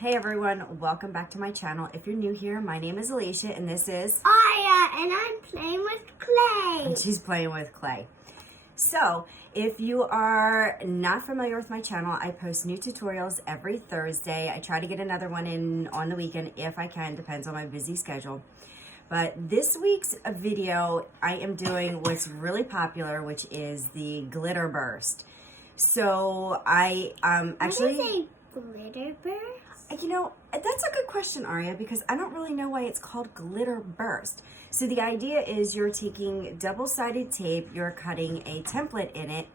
Hey everyone, welcome back to my channel. If you're new here, my name is Alicia and this is Aya, and I'm playing with clay. and she's playing with clay. So, if you are not familiar with my channel, I post new tutorials every Thursday. I try to get another one in on the weekend if I can, depends on my busy schedule. But this week's video, I am doing what's really popular, which is the glitter burst. So, I actually... What is a glitter burst? You know, that's a good question, Aria, because I don't really know why it's called glitter burst. So the idea is you're taking double-sided tape, you're cutting a template in it,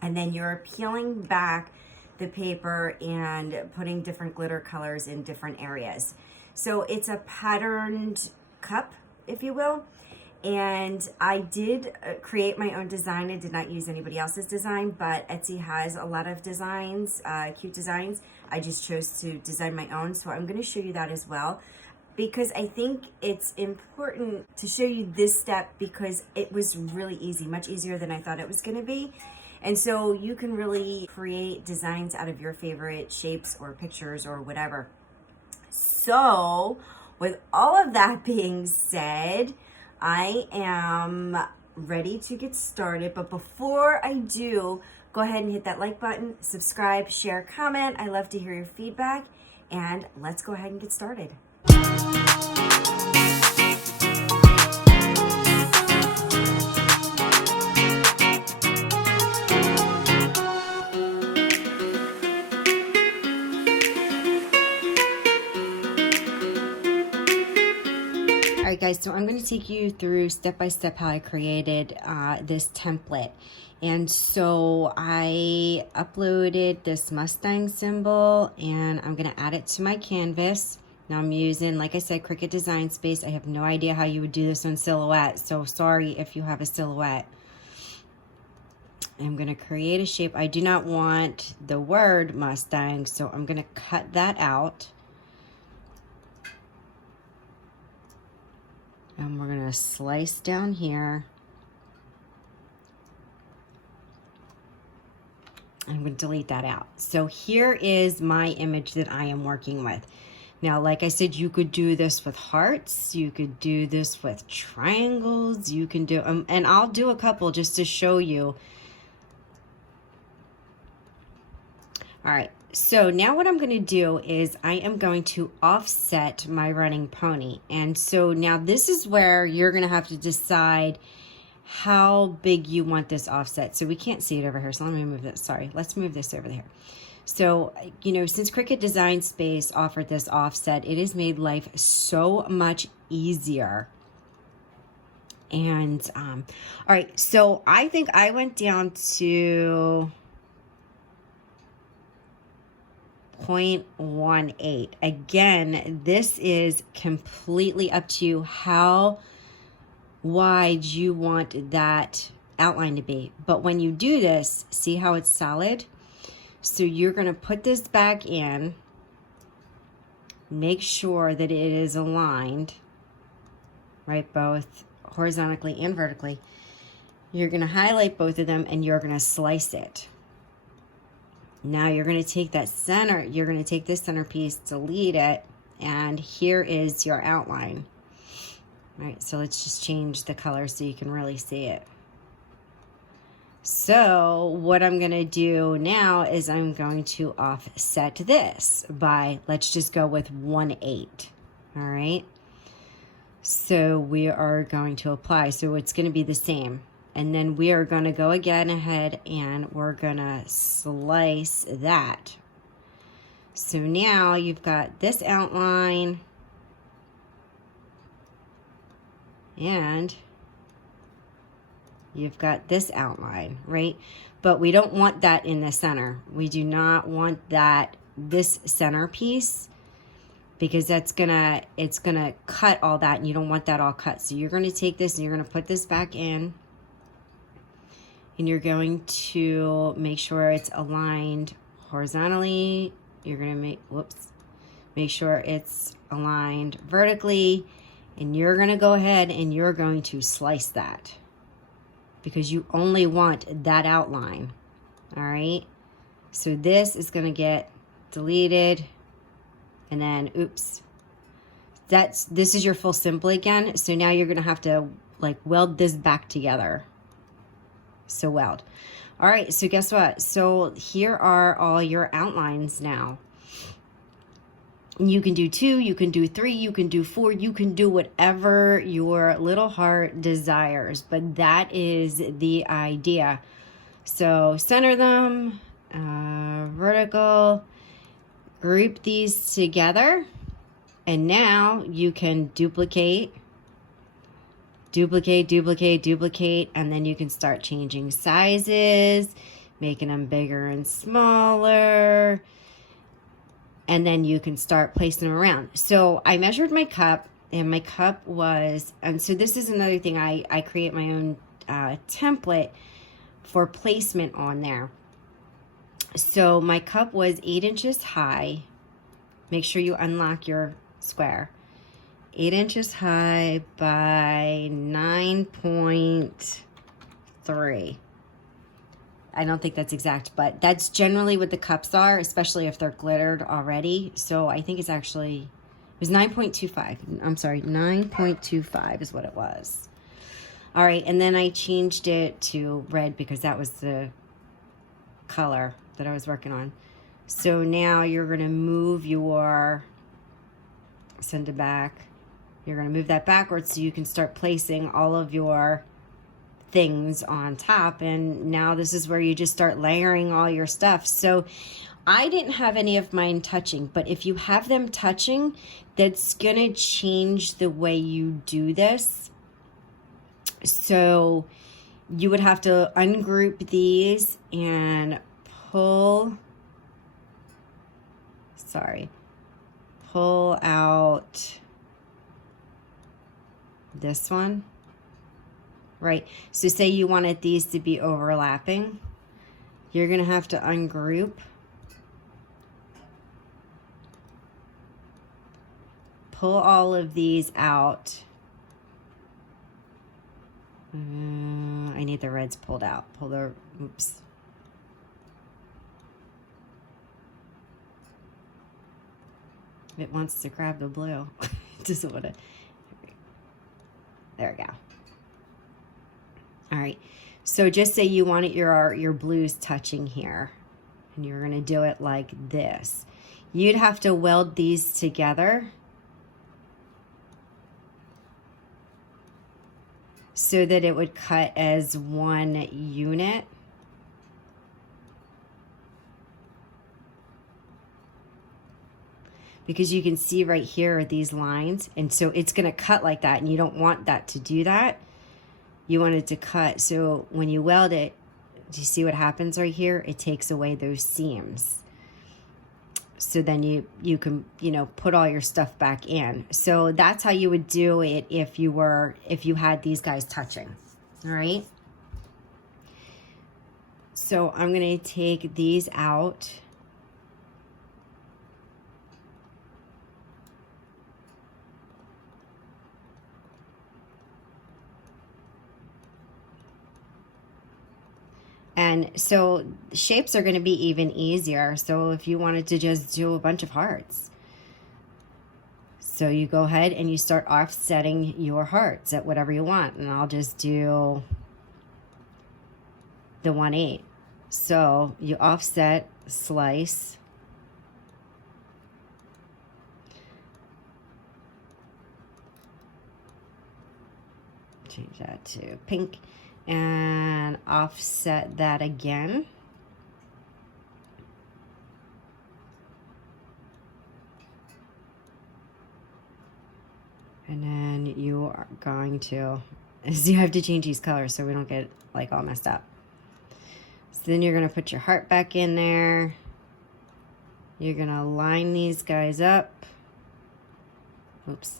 and then you're peeling back the paper and putting different glitter colors in different areas. So it's a patterned cup, if you will. And I did create my own design. I did not use anybody else's design, but Etsy has a lot of designs, cute designs. I just chose to design my own, so I'm going to show you that as well, because I think it's important to show you this step because it was really easy, much easier than I thought it was going to be. And so you can really create designs out of your favorite shapes or pictures or whatever. So with all of that being said, I am ready to get started, but before I do, go ahead and hit that like button, subscribe, share, comment. I love to hear your feedback, and let's go ahead and get started. Alright guys, so I'm going to take you through step by step how I created this template. And so I uploaded this Mustang symbol and I'm going to add it to my canvas. Now I'm using, like I said, Cricut Design Space. I have no idea how you would do this on Silhouette, so sorry if you have a Silhouette. I'm going to create a shape. I do not want the word Mustang, so I'm going to cut that out. And we're going to slice down here. I'm going to delete that out. So here is my image that I am working with. Now, like I said, you could do this with hearts. You could do this with triangles. You can do, and I'll do a couple just to show you. All right. So now what I'm going to do is I am going to offset my running pony. And so now this is where you're going to have to decide how big you want this offset. So we can't see it over here. So let me move this. Sorry. Let's move this over there. So, you know, since Cricut Design Space offered this offset, it has made life so much easier. And, all right. So I think I went down to 0.18. Again, this is completely up to you how wide you want that outline to be. But when you do this, see how it's solid? So you're going to put this back in, make sure that it is aligned, right, both horizontally and vertically. You're going to highlight both of them and you're going to slice it. Now you're going to take that center, you're going to take this center piece, delete it, and here is your outline. All right, so let's just change the color so you can really see it. So what I'm going to do now is I'm going to offset this by, let's just go with 1/8. All right. So we are going to apply. So it's going to be the same. And then we are going to go again ahead and we're going to slice that. So now you've got this outline and you've got this outline, right? But we don't want that in the center. We do not want that, this center piece, because it's gonna cut all that and you don't want that all cut. So you're gonna take this and you're gonna put this back in and you're going to make sure it's aligned horizontally. You're gonna make sure it's aligned vertically, and you're gonna go ahead and you're going to slice that because you only want that outline. All right, so this is gonna get deleted And then, oops. This is your full symbol again. So now you're gonna have to like weld this back together. So weld. All right, so guess what? So here are all your outlines now. You can do 2, you can do 3, you can do 4, you can do whatever your little heart desires, but that is the idea. So center them, vertical, group these together, and now you can duplicate, duplicate, duplicate, duplicate, and then you can start changing sizes, making them bigger and smaller, and then you can start placing them around. So I measured my cup, and my cup was, and so this is another thing, I create my own template for placement on there. So my cup was 8 inches high. Make sure you unlock your square. 8 inches high by 9.3. I don't think that's exact, but that's generally what the cups are, especially if they're glittered already. So I think it's actually, it was 9.25. I'm sorry, 9.25 is what it was. All right, and then I changed it to red because that was the color that I was working on. So now you're gonna move your, send it back. You're gonna move that backwards so you can start placing all of your things on top, and now this is where you just start layering all your stuff. So I didn't have any of mine touching, but if you have them touching, that's gonna change the way you do this. So you would have to ungroup these and pull out this one. Right, so say you wanted these to be overlapping, you're gonna have to ungroup, pull all of these out. I need the reds pulled out. Pull the, oops. It wants to grab the blue. It doesn't want to. There we go. All right, so just say you wanted your blues touching here, and you're gonna do it like this. You'd have to weld these together so that it would cut as one unit. Because you can see right here are these lines, and so it's gonna cut like that, and you don't want that to do that. You want it to cut, so when you weld it, do you see what happens right here? It takes away those seams. So then you can, you know, put all your stuff back in. So that's how you would do it if you had these guys touching. All right. So I'm gonna take these out. And so shapes are going to be even easier. So if you wanted to just do a bunch of hearts. So you go ahead and you start offsetting your hearts at whatever you want. And I'll just do the 1/8. So you offset, slice. Change that to pink. And offset that again. And then you are going to, so you have to change these colors so we don't get like all messed up. So then you're gonna put your heart back in there. You're gonna line these guys up. Oops.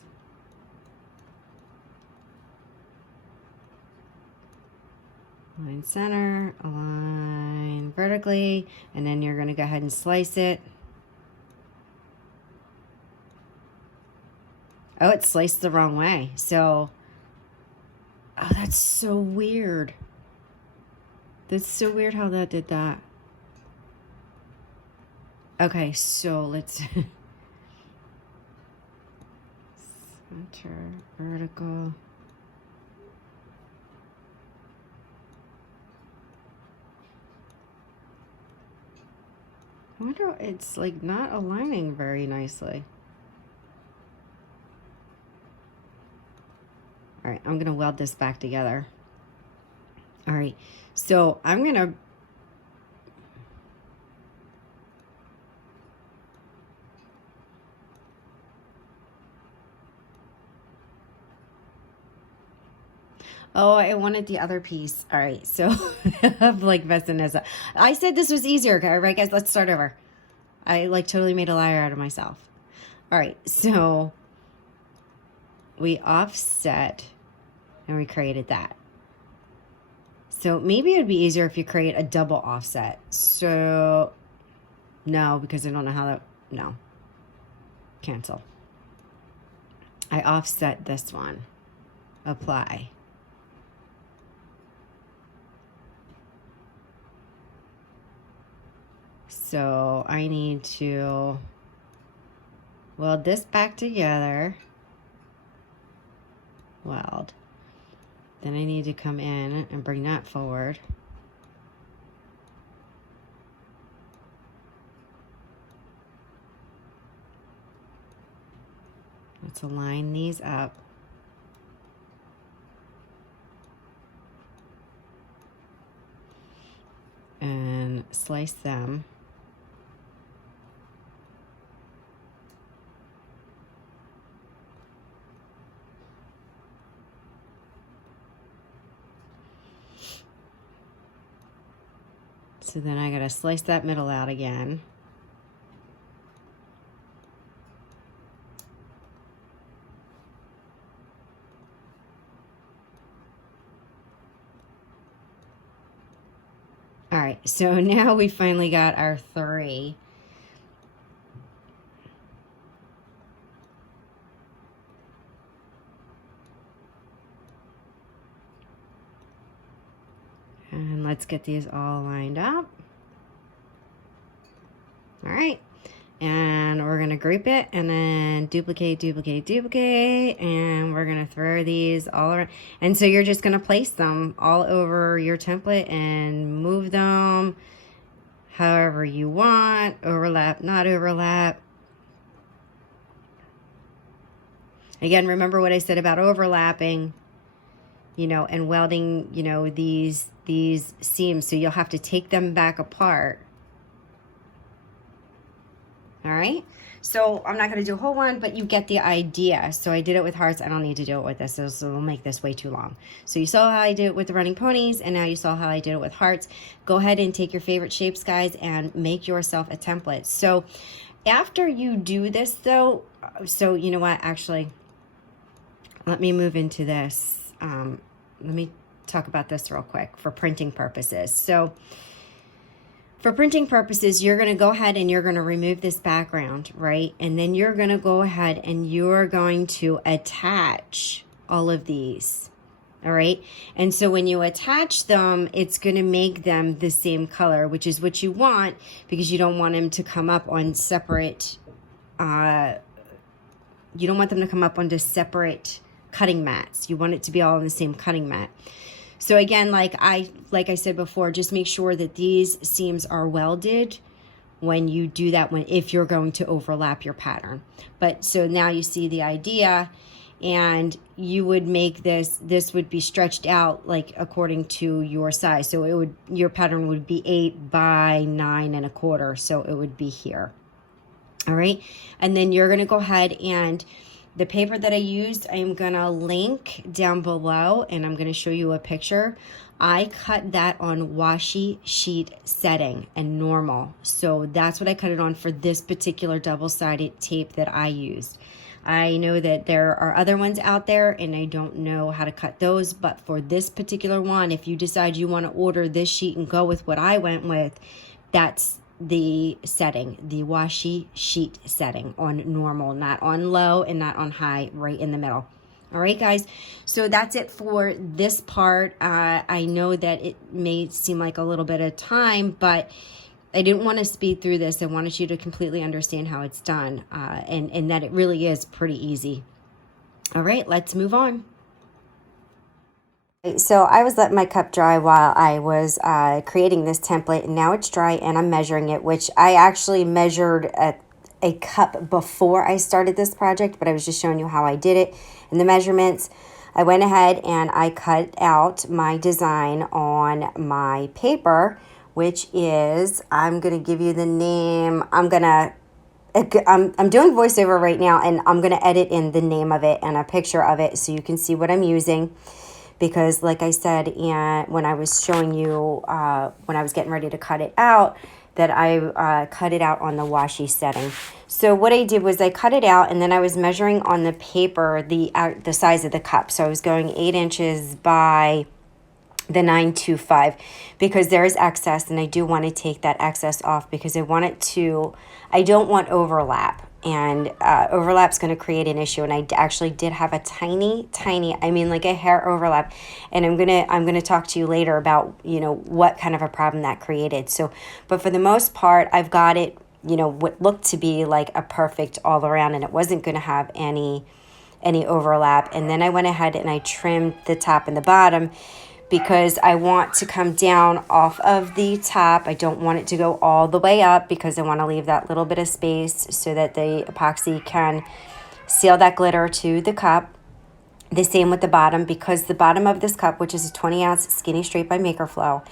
Align center, align vertically, and then you're gonna go ahead and slice it. Oh, it's sliced the wrong way. So, oh, that's so weird. That's so weird how that did that. Okay, so let's, Center, vertical. I wonder, it's like not aligning very nicely. All right, I'm gonna weld this back together. All right, so I'm gonna oh, I wanted the other piece. All right, so I'm like messing this up. I said this was easier. All right, guys, let's start over. I like totally made a liar out of myself. All right, so we offset and we created that. So maybe it would be easier if you create a double offset. So no, because I don't know how that, no, cancel. I offset this one, apply. So I need to weld this back together, weld. Then I need to come in and bring that forward. Let's align these up. And slice them. So then I gotta slice that middle out again. All right, so now we finally got our 3. And let's get these all lined up. All right, and we're gonna group it and then duplicate, duplicate, duplicate, and we're gonna throw these all around. And so you're just gonna place them all over your template and move them however you want, overlap, not overlap. Again, remember what I said about overlapping, you know, and welding, you know, these seams. So you'll have to take them back apart. All right, so I'm not going to do a whole one, but you get the idea. So I did it with hearts. I don't need to do it with this, so it'll make this way too long. So you saw how I did it with the running ponies, and now you saw how I did it with hearts. Go ahead and take your favorite shapes, guys, and make yourself a template. So after you do this, though, so you know what, actually, let me move into this. Let me talk about this real quick for printing purposes. So for printing purposes, you're going to go ahead and you're going to remove this background, right? And then you're going to go ahead and you're going to attach all of these, all right? And so when you attach them, it's going to make them the same color, which is what you want, because you don't want them to come up on separate, you don't want them to come up onto separate cutting mats. You want it to be all on the same cutting mat. So again, like I said before, just make sure that these seams are welded when you do that, if you're going to overlap your pattern. But so now you see the idea, and you would make this would be stretched out like according to your size. So your pattern would be 8 by 9 1/4. So it would be here. All right. And then you're going to go ahead, and the paper that I used, I'm going to link down below, and I'm going to show you a picture. I cut that on washi sheet setting and normal. So that's what I cut it on for this particular double-sided tape that I used. I know that there are other ones out there, and I don't know how to cut those, but for this particular one, if you decide you want to order this sheet and go with what I went with, that's the setting, the washi sheet setting on normal, not on low and not on high, right in the middle. All right, guys, so that's it for this part. I know that it may seem like a little bit of time, but I didn't want to speed through this. I wanted you to completely understand how it's done, and that it really is pretty easy. All right, let's move on. So I was letting my cup dry while I was creating this template, and now it's dry and I'm measuring it, which I actually measured a cup before I started this project, but I was just showing you how I did it and the measurements. I went ahead and I cut out my design on my paper, which is, I'm going to give you the name. I'm doing voiceover right now, and I'm going to edit in the name of it and a picture of it so you can see what I'm using. Because like I said, and when I was showing you, when I was getting ready to cut it out, that I cut it out on the washi setting. So what I did was I cut it out, and then I was measuring on the paper the size of the cup. So I was going 8 inches by the 925 because there is excess, and I do want to take that excess off because I don't want overlap. And overlap's going to create an issue, and I actually did have a tiny, I mean like a hair overlap, and I'm gonna talk to you later about what kind of a problem that created. So, but for the most part, I've got it, what looked to be like a perfect all around, and it wasn't going to have any overlap. And then I went ahead and I trimmed the top and the bottom, because I want to come down off of the top. I don't want it to go all the way up because I want to leave that little bit of space so that the epoxy can seal that glitter to the cup. The same with the bottom, because the bottom of this cup, which is a 20-ounce skinny straight by Makerflow,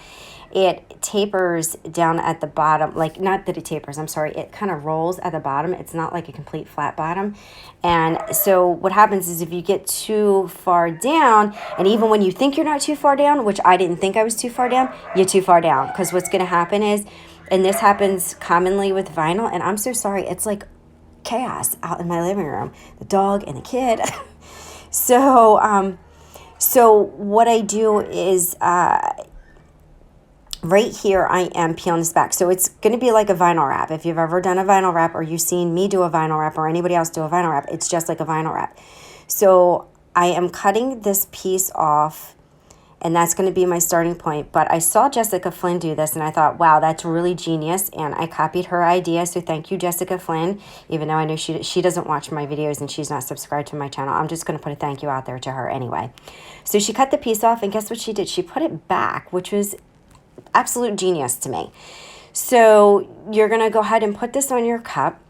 it tapers down at the bottom. Like, not that it tapers, I'm sorry, it kind of rolls at the bottom. It's not like a complete flat bottom. And so what happens is if you get too far down, and even when you think you're not too far down, which I didn't think I was too far down, you're too far down. Because what's going to happen is, and this happens commonly with vinyl, and I'm so sorry, it's like chaos out in my living room. The dog and the kid. So what I do is, right here, I am peeling this back. So it's going to be like a vinyl wrap. If you've ever done a vinyl wrap, or you've seen me do a vinyl wrap, or anybody else do a vinyl wrap, it's just like a vinyl wrap. So I am cutting this piece off, and that's going to be my starting point. But I saw Jessica Flynn do this, and I thought, wow, that's really genius. And I copied her idea. So thank you, Jessica Flynn. Even though I know she doesn't watch my videos and she's not subscribed to my channel, I'm just going to put a thank you out there to her anyway. So she cut the piece off, and guess what she did? She put it back, which was absolute genius to me. So you're going to go ahead and put this on your cup,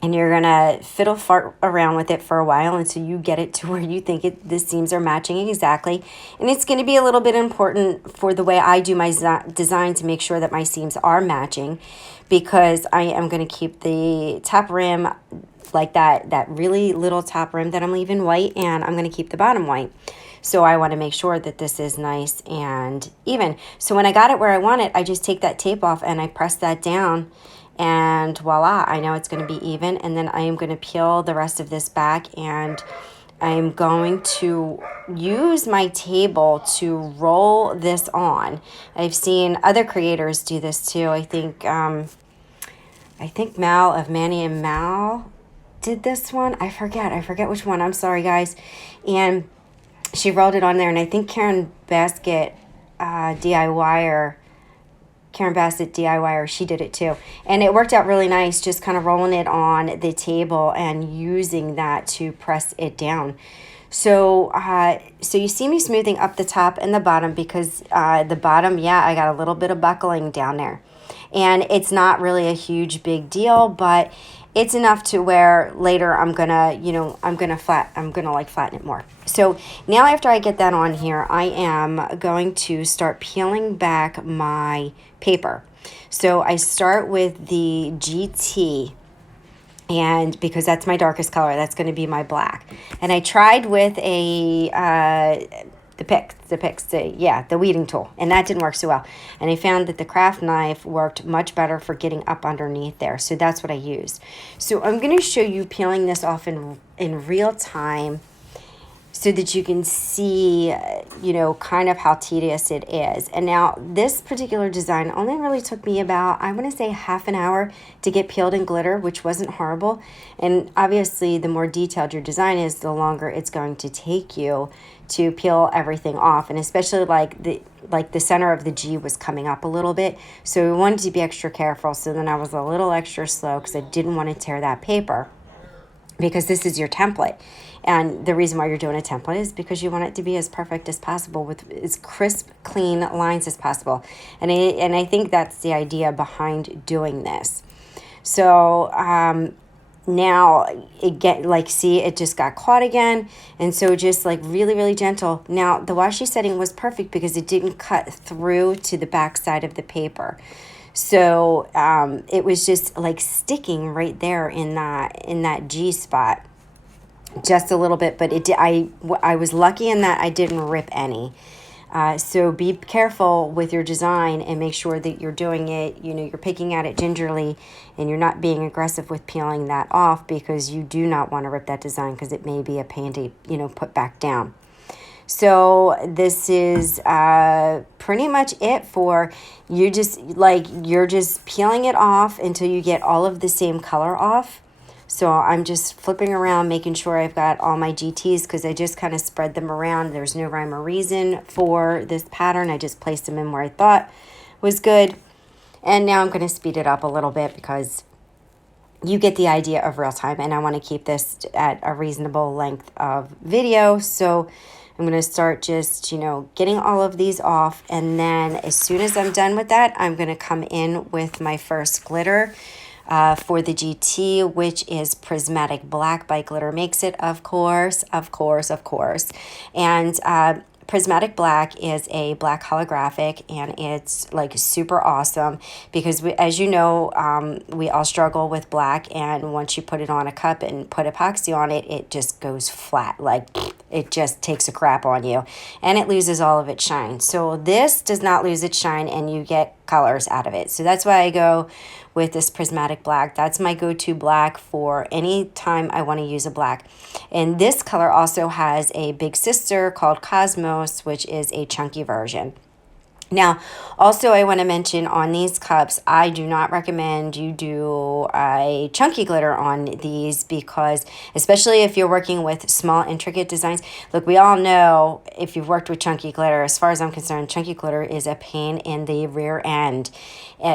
and you're going to fiddle fart around with it for a while until you get it to where you think the seams are matching exactly. And it's going to be a little bit important for the way I do my design to make sure that my seams are matching, because I am going to keep the top rim like that really little top rim that I'm leaving white, and I'm going to keep the bottom white. So I want to make sure that this is nice and even. So when I got it where I want it, I just take that tape off and I press that down, and voila, I know it's going to be even. And then I am going to peel the rest of this back, and I'm going to use my table to roll this on. I've seen other creators do this too. I think Mal of Manny and Mal did this one. I forget which one. I'm sorry, guys. And she rolled it on there, and I think Karen Bassett DIYer, she did it too. And it worked out really nice, just kind of rolling it on the table and using that to press it down. So so you see me smoothing up the top and the bottom, because the bottom, yeah, I got a little bit of buckling down there. And it's not really a huge big deal, but it's enough to where later I'm gonna flatten it more. So now after I get that on here, I am going to start peeling back my paper. So I start with the GT, and because that's my darkest color, that's going to be my black. And I tried with the weeding tool, and that didn't work so well. And I found that the craft knife worked much better for getting up underneath there. So that's what I used. So I'm going to show you peeling this off in real time, so that you can see, kind of how tedious it is. And now this particular design only really took me about, I want to say, half an hour to get peeled in glitter, which wasn't horrible. And obviously, the more detailed your design is, the longer it's going to take you to peel everything off. And especially like the center of the G was coming up a little bit. So we wanted to be extra careful. So then I was a little extra slow because I didn't want to tear that paper. because this is your template. And the reason why you're doing a template is because you want it to be as perfect as possible with as crisp, clean lines as possible. And I think that's the idea behind doing this. So now see, it just got caught again. And so just like really, really gentle. Now the washi setting was perfect because it didn't cut through to the back side of the paper. So it was just like sticking right there in that G spot. Just a little bit, but I was lucky in that I didn't rip any. So be careful with your design and make sure that you're doing it, you're picking at it gingerly and you're not being aggressive with peeling that off, because you do not want to rip that design because it may be a pain to, put back down. So this is pretty much it for you're just peeling it off until you get all of the same color off. So I'm just flipping around, making sure I've got all my GTs, because I just kind of spread them around. There's no rhyme or reason for this pattern. I just placed them in where I thought was good. And now I'm going to speed it up a little bit because you get the idea of real time. And I want to keep this at a reasonable length of video. So I'm going to start just, getting all of these off. And then as soon as I'm done with that, I'm going to come in with my first glitter. For the GT, which is Prismatic Black by Glitter Makes It, of course. And Prismatic Black is a black holographic, and it's like super awesome because as you know, we all struggle with black, and once you put it on a cup and put epoxy on it, it just goes flat. Like it just takes a crap on you and it loses all of its shine. So this does not lose its shine and you get colors out of it. So that's why I go with this Prismatic Black. That's my go-to black for any time I want to use a black. And this color also has a big sister called Cosmos, which is a chunky version. Now, also I want to mention on these cups, I do not recommend you do a chunky glitter on these because, especially if you're working with small, intricate designs, look, we all know if you've worked with chunky glitter, as far as I'm concerned, chunky glitter is a pain in the rear end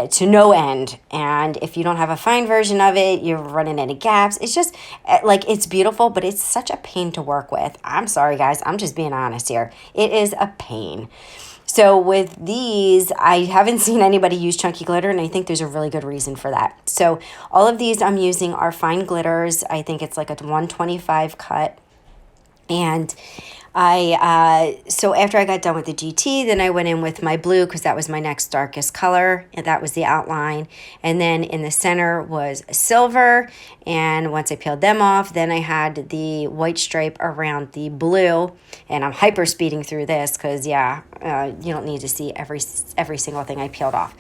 to no end. And if you don't have a fine version of it, you're running into gaps. It's just like, it's beautiful, but it's such a pain to work with. I'm sorry, guys. I'm just being honest here. It is a pain. So with these, I haven't seen anybody use chunky glitter, and I think there's a really good reason for that. So all of these I'm using are fine glitters. I think it's like a 125 cut. And so after I got done with the GT, then I went in with my blue because that was my next darkest color, and that was the outline. And then in the center was silver, and once I peeled them off, then I had the white stripe around the blue, and I'm hyper speeding through this because you don't need to see every single thing I peeled off.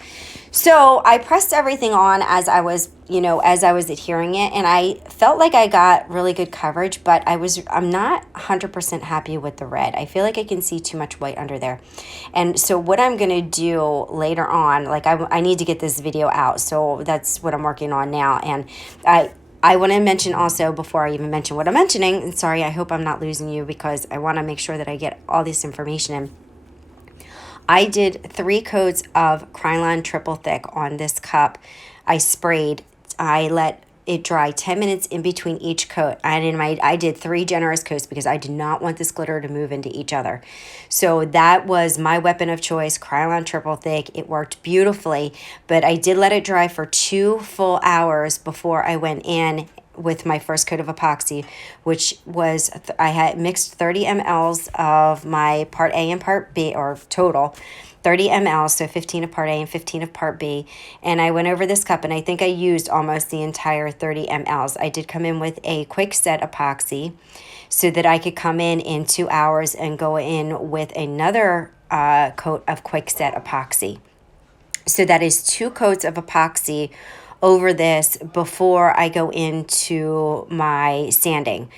So I pressed everything on as I was adhering it, and I felt like I got really good coverage, but I'm not 100% happy with the red. I feel like I can see too much white under there. And so what I'm going to do later on, like I need to get this video out, so that's what I'm working on now. And I want to mention also, before I even mention what I'm mentioning, and sorry, I hope I'm not losing you because I want to make sure that I get all this information in. I did 3 coats of Krylon triple thick on this cup. I sprayed. I let it dry 10 minutes in between each coat. And I did 3 generous coats because I did not want this glitter to move into each other. So that was my weapon of choice, Krylon triple thick. It worked beautifully, but I did let it dry for 2 full hours before I went in with my first coat of epoxy, which was, I had mixed 30 mLs of my part A and part B, or total 30 mLs, so 15 of part A and 15 of part B. And I went over this cup, and I think I used almost the entire 30 mLs. I did come in with a quick set epoxy so that I could come in 2 hours and go in with another coat of quick set epoxy. So that is 2 coats of epoxy over this before I go into my sanding,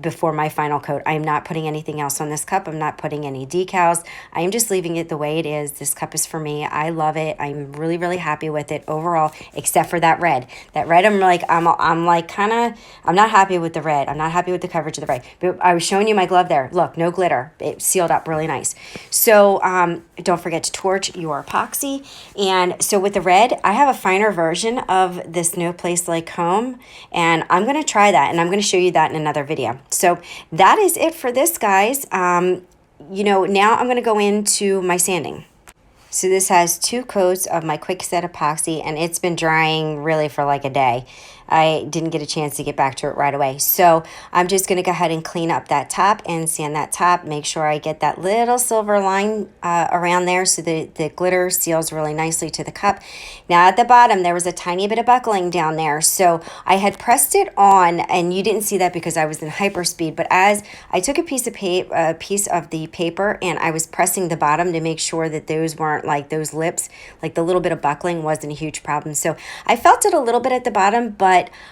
before my final coat. I'm not putting anything else on this cup. I'm not putting any decals. I'm just leaving it the way it is. This cup is for me. I love it. I'm really, really happy with it overall, except for that red. That red, I'm not happy with the red. I'm not happy with the coverage of the red. But I was showing you my glove there. Look, no glitter. It sealed up really nice. So don't forget to torch your epoxy. And so with the red, I have a finer version version of this No Place Like Home, and I'm going to try that, and I'm going to show you that in another video. So that is it for this, guys. You know, now I'm going to go into my sanding. So this has 2 coats of my quick set epoxy, and it's been drying really for like a day. I didn't get a chance to get back to it right away. So I'm just going to go ahead and clean up that top and sand that top. Make sure I get that little silver line around there so the glitter seals really nicely to the cup. Now at the bottom, there was a tiny bit of buckling down there. So I had pressed it on, and you didn't see that because I was in hyperspeed. But as I took a piece of the paper, and I was pressing the bottom to make sure that those weren't like those lips, like the little bit of buckling wasn't a huge problem. So I felt it a little bit at the bottom,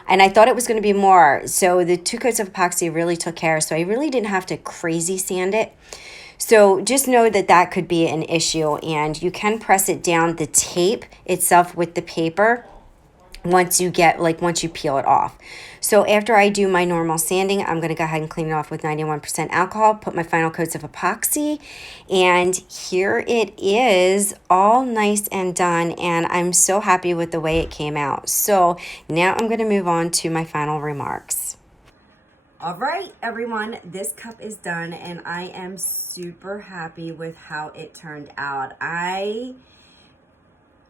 and I thought it was going to be more. So the 2 coats of epoxy really took care. So I really didn't have to crazy sand it. So just know that that could be an issue, and you can press it down the tape itself with the paper once you peel it off. So after I do my normal sanding, I'm going to go ahead and clean it off with 91% alcohol, put my final coats of epoxy, and here it is, all nice and done, and I'm so happy with the way it came out. So now I'm going to move on to my final remarks. All right, everyone, this cup is done, and I am super happy with how it turned out. I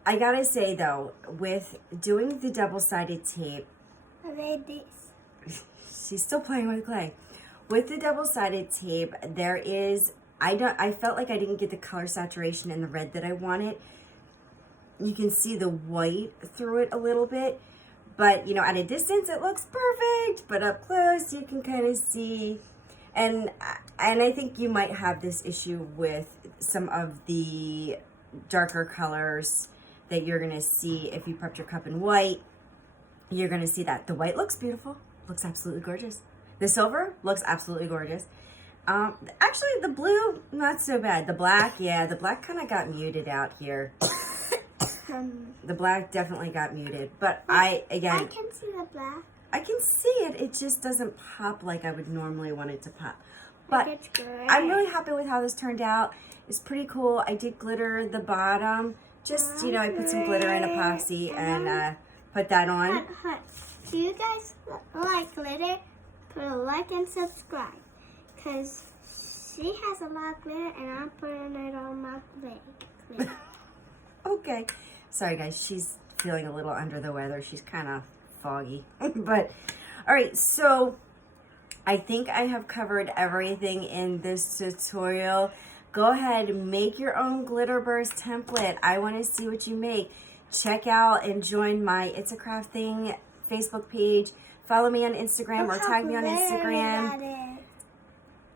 gotta say though, with doing the double-sided tape, she's still playing with clay. With the double-sided tape, I felt like I didn't get the color saturation and the red that I wanted. You can see the white through it a little bit, but you know, at a distance it looks perfect, but up close you can kind of see. And I think you might have this issue with some of the darker colors that you're gonna see if you prepped your cup in white. You're gonna see that the white looks beautiful, looks absolutely gorgeous. The silver looks absolutely gorgeous. Actually, the blue, not so bad. The black, yeah, the black kind of got muted out here. The black definitely got muted, but I can see the black. I can see it. It just doesn't pop like I would normally want it to pop. But Good. I'm really happy with how this turned out. It's pretty cool. I did glitter the bottom. Just, you know, I put some glitter and epoxy and put that on. If you guys like glitter, put a like and subscribe. Because she has a lot of glitter and I'm putting it on my leg. Okay. Sorry, guys. She's feeling a little under the weather. She's kind of foggy. But, all right. So, I think I have covered everything in this tutorial. Go ahead and make your own glitter burst template. I want to see what you make. Check out and join my It's a Craft Thing Facebook page. Follow me on Instagram or tag me on Instagram.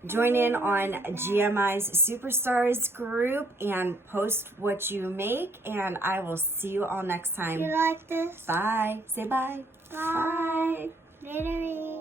Join in on GMI's Superstars group and post what you make. And I will see you all next time. You like this? Bye. Say bye. Bye. Glittery.